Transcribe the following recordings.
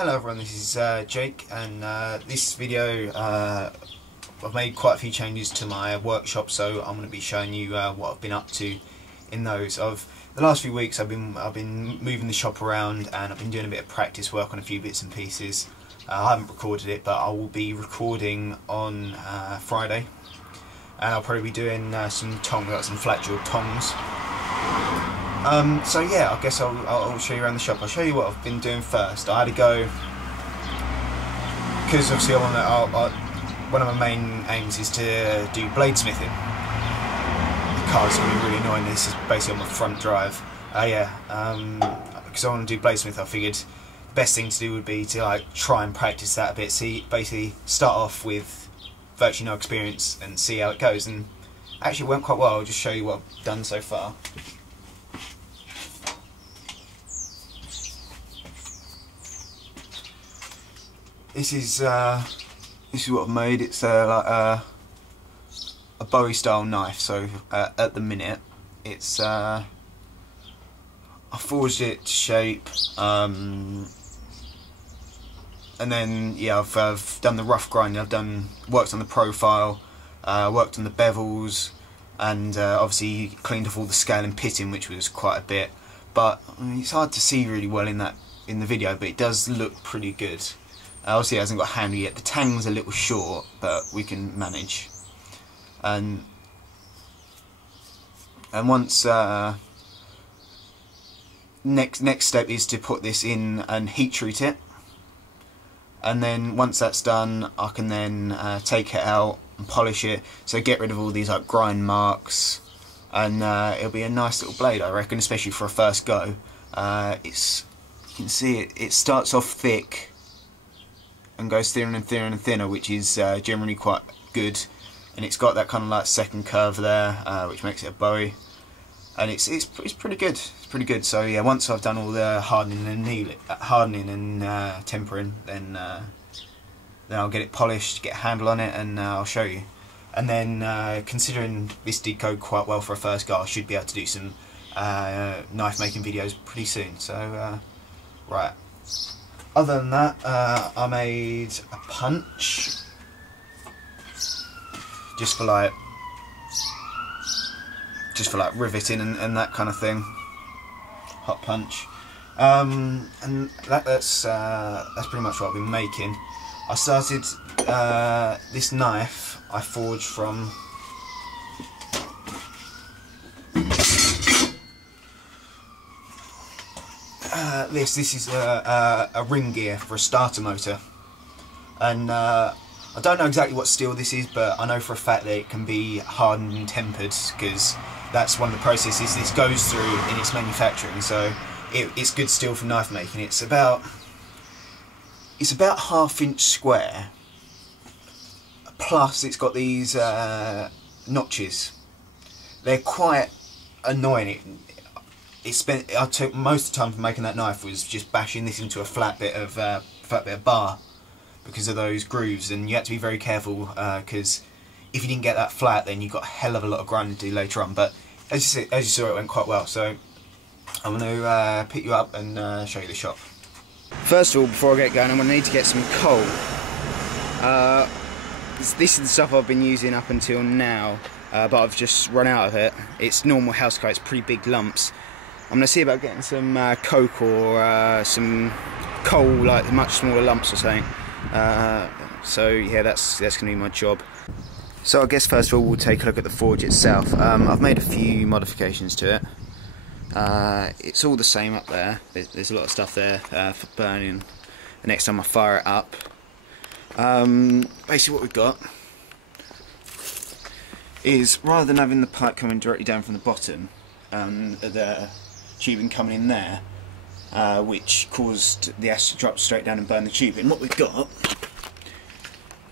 Hello everyone, this is Jake, and this video I've made quite a few changes to my workshop, so I'm going to be showing you what I've been up to in those. The last few weeks I've been moving the shop around, and I've been doing a bit of practice work on a few bits and pieces. I haven't recorded it, but I will be recording on Friday, and I'll probably be doing some flat jaw tongs. So yeah, I guess I'll show you around the shop. I'll show you what I've been doing first. I had to go, because obviously one of my main aims is to do bladesmithing. The car's going to be really annoying. This is basically on my front drive. Because I want to do bladesmith, I figured the best thing to do would be to try and practice that a bit. See, basically start off with virtually no experience and see how it goes. And actually it went quite well. I'll just show you what I've done so far. This is what I've made. It's like a Bowie style knife. So at the minute, it's I forged it to shape, and then yeah, I've done the rough grinding. I've worked on the profile, worked on the bevels, and obviously cleaned off all the scale and pitting, which was quite a bit. But I mean, it's hard to see really well in the video, but it does look pretty good. Obviously it hasn't got a handle yet. The tang's a little short, but we can manage. And once next step is to put this in and heat treat it. And then once that's done, I can then take it out and polish it. So get rid of all these grind marks, and it'll be a nice little blade, I reckon, especially for a first go. You can see it starts off thick and goes thinner and thinner and thinner, which is generally quite good, and it's got that kind of second curve there, which makes it a Bowie, and it's pretty good. It's pretty good. So yeah, once I've done all the hardening and tempering, then I'll get it polished, get a handle on it, and I'll show you. And then considering this did go quite well for a first go, I should be able to do some knife making videos pretty soon. So right. Other than that, I made a punch, just for riveting and that kind of thing. Hot punch, and that's pretty much what I've been making. I started this knife I forged from this is a ring gear for a starter motor, and I don't know exactly what steel this is, but I know for a fact that it can be hardened and tempered, because that's one of the processes this goes through in its manufacturing. So it's good steel for knife making. It's about ½ inch square, plus it's got these notches. They're quite annoying. I took most of the time for making that knife was just bashing this into a flat bit of bar because of those grooves, and you had to be very careful, because if you didn't get that flat, then you've got a hell of a lot of grinding to do later on. But as you saw, it went quite well. So I'm going to pick you up and show you the shop. First of all, before I get going, I'm going to need to get some coal. This is the stuff I've been using up until now, but I've just run out of it. It's normal house coal. It's pretty big lumps. I'm going to see about getting some coke or some coal, much smaller lumps or something. So yeah, that's going to be my job. So I guess first of all we'll take a look at the forge itself. I've made a few modifications to it. It's all the same up there. There's a lot of stuff there for burning the next time I fire it up. Basically what we've got is, rather than having the pipe coming directly down from the bottom, the tubing coming in there, which caused the ash to drop straight down and burn the tubing. What we've got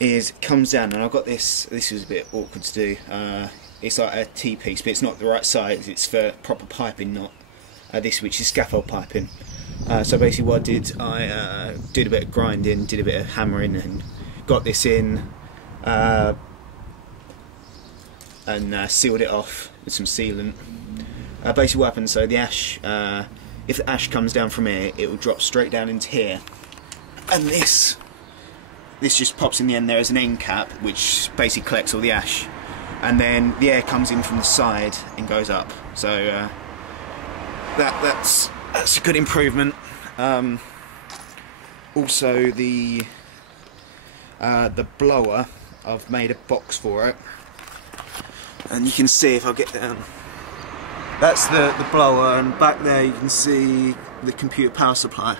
is, it comes down, and I've got this was a bit awkward to do. It's like a T-piece, but it's not the right size. It's for proper piping, not this, which is scaffold piping. So basically what I did a bit of grinding, did a bit of hammering, and got this in, and sealed it off with some sealant. Basically what happens, so the ash, if the ash comes down from here, it will drop straight down into here, and this just pops in the end there as an end cap, which basically collects all the ash, and then the air comes in from the side and goes up. So that's a good improvement. Also the blower, I've made a box for it, and you can see if I get down, that's the blower, and back there you can see the computer power supply.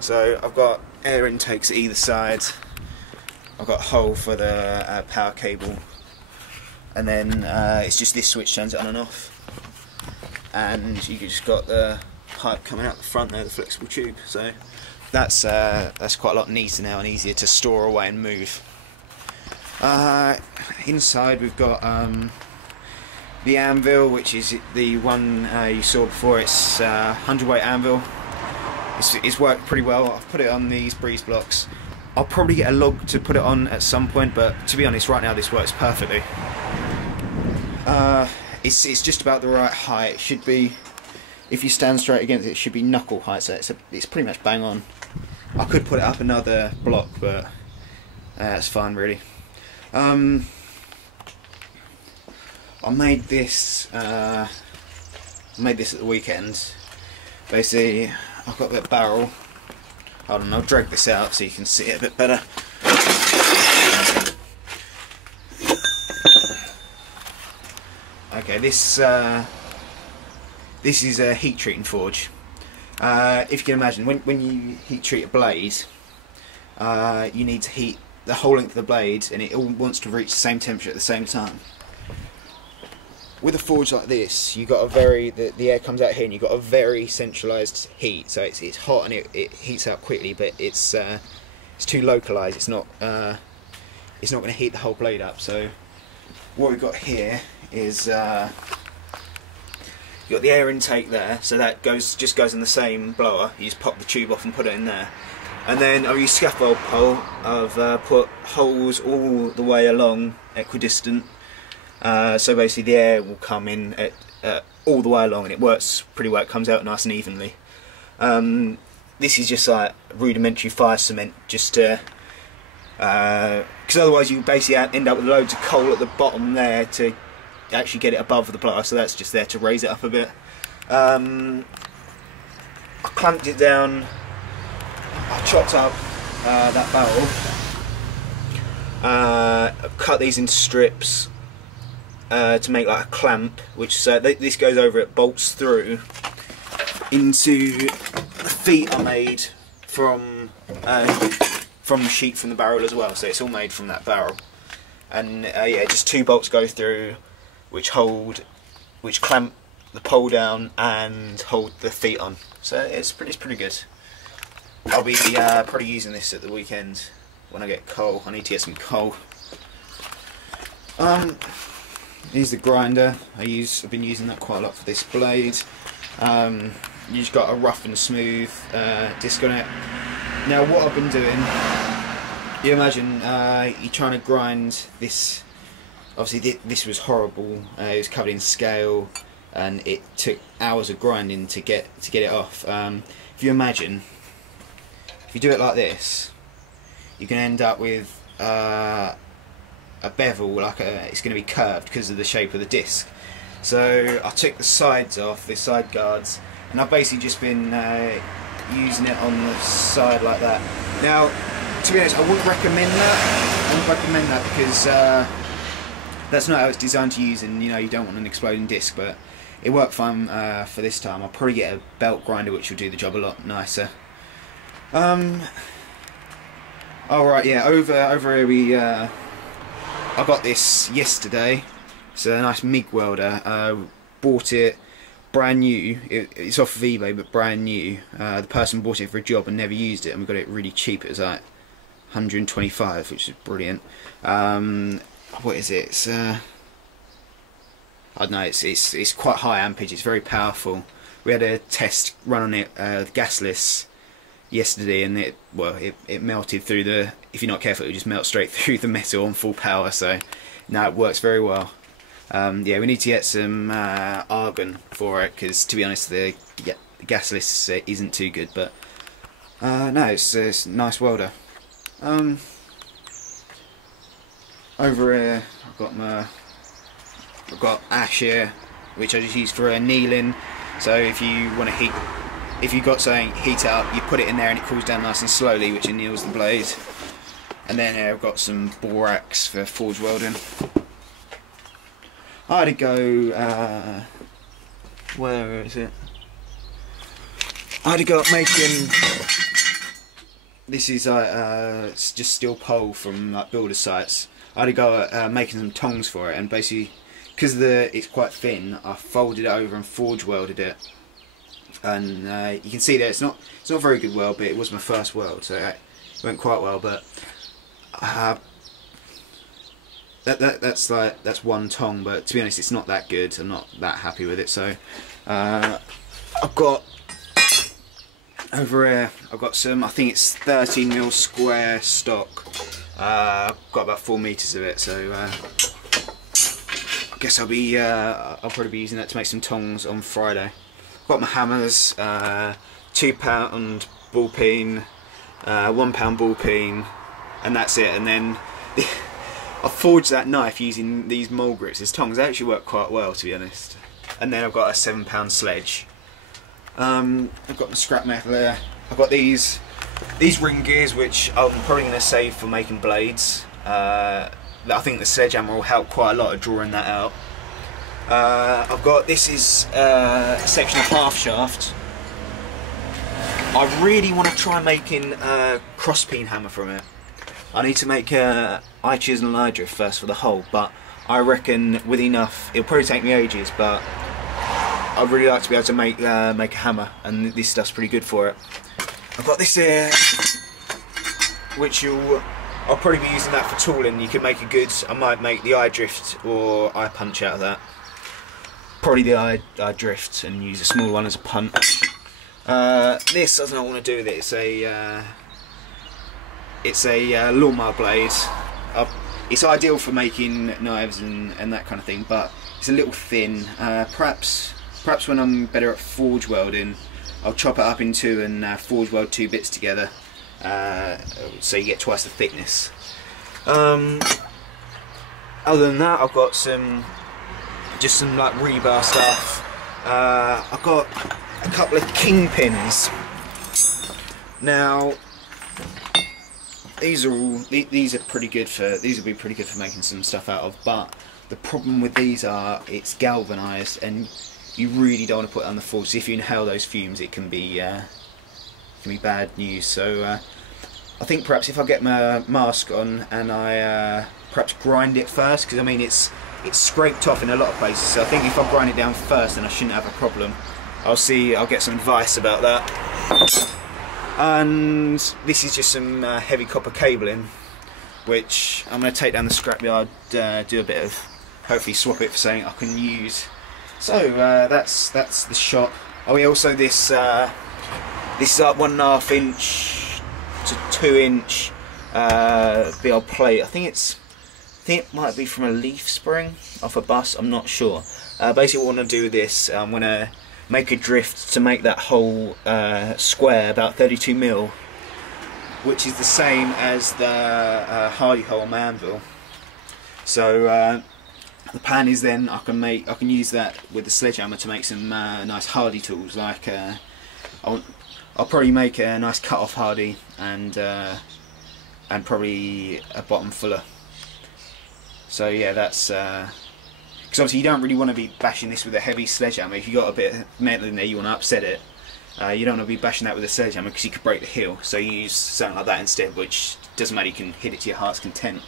So I've got air intakes at either side, I've got a hole for the power cable, and then it's just this switch turns it on and off, and you just got the pipe coming out the front there, the flexible tube. So that's quite a lot neater now and easier to store away and move. Inside we've got the Anvil, which is the one you saw before. It's 100-weight Anvil. It's worked pretty well. I've put it on these breeze blocks. I'll probably get a log to put it on at some point, but to be honest, right now this works perfectly. It's just about the right height. It should be, if you stand straight against it, it should be knuckle height, so it's pretty much bang on. I could put it up another block, but it's fine really. I made this at the weekend. Basically, I've got that barrel. Hold on, I'll drag this out so you can see it a bit better. Okay, this is a heat treating forge. If you can imagine, when you heat treat a blade, you need to heat the whole length of the blade, and it all wants to reach the same temperature at the same time. With a forge like this, you got a very the air comes out here, and you got a very centralised heat. So it's hot and it heats out quickly, but it's too localised. It's not going to heat the whole blade up. So what we've got here is you got the air intake there, so that just goes in the same blower. You just pop the tube off and put it in there. And then I've used scaffold pole. I've put holes all the way along, equidistant. So basically the air will come in all the way along, and it works pretty well. It comes out nice and evenly. This is just like rudimentary fire cement, just to because otherwise you basically end up with loads of coal at the bottom there to actually get it above the blower. So that's just there to raise it up a bit. I clamped it down. I chopped up that barrel. Cut these into strips. To make like a clamp, which this goes over, it bolts through into the feet I made from the sheet from the barrel as well. So it's all made from that barrel, and yeah, just 2 bolts go through, which clamp the pole down and hold the feet on. So it's pretty good. I'll be probably using this at the weekend when I get coal. I need to get some coal. Here's the grinder. I've been using that quite a lot for this blade. You just got a rough and smooth disc on it. Now what I've been doing, you imagine you're trying to grind this. Obviously this was horrible. It was covered in scale, and it took hours of grinding to get it off. If you imagine, if you do it like this, you can end up with a bevel, it's going to be curved because of the shape of the disc. So I took the sides off, the side guards, and I've basically just been using it on the side like that. Now, to be honest, I wouldn't recommend that. Because that's not how it's designed to use, and you don't want an exploding disc. But it worked fine for this time. I'll probably get a belt grinder, which will do the job a lot nicer. Alright, yeah, over here I got this yesterday. It's a nice MIG welder. Bought it brand new. It's off of eBay, but brand new. The person bought it for a job and never used it, and we got it really cheap. It was like 125, which is brilliant. What is it? It's I don't know. It's quite high ampage. It's very powerful. We had a test run on it, gasless, yesterday, and it melted through the. If you're not careful, it will just melt straight through the metal on full power. So no, it works very well. Yeah, we need to get some argon for it, because to be honest, the gasless isn't too good. But No, it's a nice welder. Over here I've got ash here, which I just use for annealing. So if you want to heat, if you've got something, heat it up, you put it in there and it cools down nice and slowly, which anneals the blade. And then here I've got some borax for forge welding. I had to go, where is it? I had to go up making, this is it's just steel pole from like builder sites. I had to go making some tongs for it, and basically, because it's quite thin, I folded it over and forge welded it. And you can see that it's not a very good weld, but it was my first weld, so it went quite well. But that's one tong, but to be honest, it's not that good. I'm not that happy with it. So I've got over here, I've got some, I think it's 13mm square stock. I've got about 4 meters of it, so I guess I'll probably be using that to make some tongs on Friday. I've got my hammers, £2 ball peen, £1 ball peen, and that's it. And then I forged that knife using these mole grips as tongs. They actually work quite well, to be honest. And then I've got a £7 sledge. I've got my scrap metal there. I've got these ring gears, which I'm probably going to save for making blades. I think the sledgehammer will help quite a lot at drawing that out. I've got, this is a section of half shaft. I really want to try making a cross peen hammer from it. I need to make eye chisel and eye drift first for the hole, but I reckon with enough, it'll probably take me ages, but I'd really like to be able to make a hammer, and this stuff's pretty good for it. I've got this here, which I'll probably be using that for tooling. You can make a good, I might make the eye drift or eye punch out of that. Probably the eye drift and use a small one as a punch. This, I don't know what I want to do with it. It's a lawnmower blade. It's ideal for making knives and that kind of thing, but it's a little thin. Perhaps when I'm better at forge welding, I'll chop it up in two and forge weld 2 bits together, so you get twice the thickness. Other than that, I've got just some like rebar stuff. I've got a couple of kingpins. Now, these are pretty good for, these will be pretty good for making some stuff out of. But the problem with these are it's galvanised, and you really don't want to put it on the forge. So if you inhale those fumes, it can be bad news. So I think perhaps if I get my mask on and I perhaps grind it first, because I mean it's scraped off in a lot of places. So I think if I grind it down first, then I shouldn't have a problem. I'll get some advice about that. And this is just some heavy copper cabling, which I'm going to take down the scrapyard, do a bit of, hopefully swap it for something I can use. So that's the shop. Oh yeah, also this is like 1.5 inch to 2 inch BL plate. I think it might be from a leaf spring off a bus. I'm not sure. Basically, what I want to do with this, I'm going to make a drift to make that whole square about 32mm, which is the same as the hardy hole on my Anvil. So the plan is then I can use that with the sledgehammer to make some nice hardy tools. Like I'll probably make a nice cut-off hardy and probably a bottom fuller. So yeah, that's because obviously you don't really want to be bashing this with a heavy sledgehammer. If you've got a bit of metal in there, you want to upset it. You don't want to be bashing that with a sledgehammer because you could break the heel. So you use something like that instead, which doesn't matter, you can hit it to your heart's content.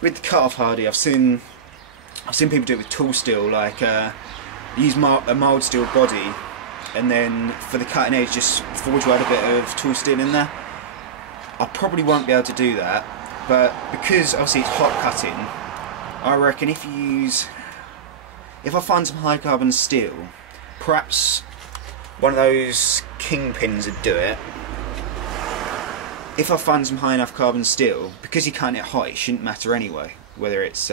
With the cut-off hardy, I've seen people do it with tool steel, like use a mild steel body, and then for the cutting edge just forge weld a bit of tool steel in there. I probably won't be able to do that, but because obviously it's hot cutting, I reckon if I find some high carbon steel, perhaps one of those kingpins would do it. If I find some high enough carbon steel, because you can't hit hot, it shouldn't matter anyway, whether it's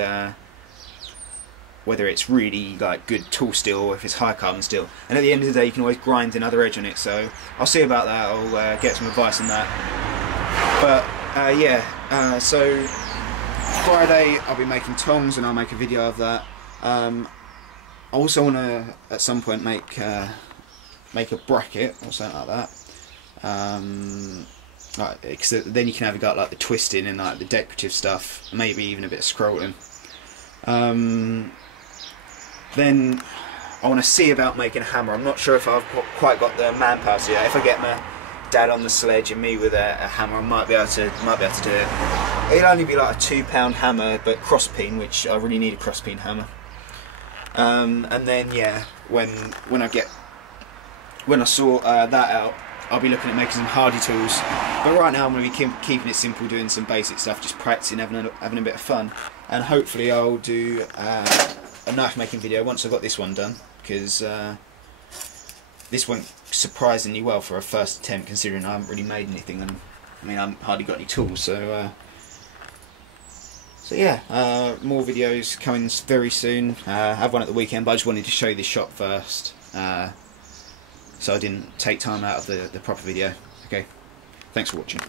whether it's really like good tool steel or if it's high carbon steel. And at the end of the day, you can always grind another edge on it. So I'll see about that. I'll get some advice on that. But yeah, so Friday I'll be making tongs and I'll make a video of that. I also want to at some point make a bracket or something like that. Because then you can have got like the twisting and like the decorative stuff, maybe even a bit of scrolling. Then I want to see about making a hammer. I'm not sure if I've quite got the manpower to do that. If I get my dad on the sledge and me with a hammer, I might be able to do it. It'll only be like a £2 hammer, but cross peen, which I really need a cross peen hammer. And then yeah, when I sort that out, I'll be looking at making some hardy tools. But right now I'm going to be keeping it simple, doing some basic stuff, just practicing, having a bit of fun. And hopefully I'll do a knife making video once I've got this one done, because this went surprisingly well for a first attempt, considering I haven't really made anything, and I mean I've hardly got any tools. So yeah, more videos coming very soon. I have one at the weekend, but I just wanted to show you this shop first, so I didn't take time out of the proper video. Okay, thanks for watching.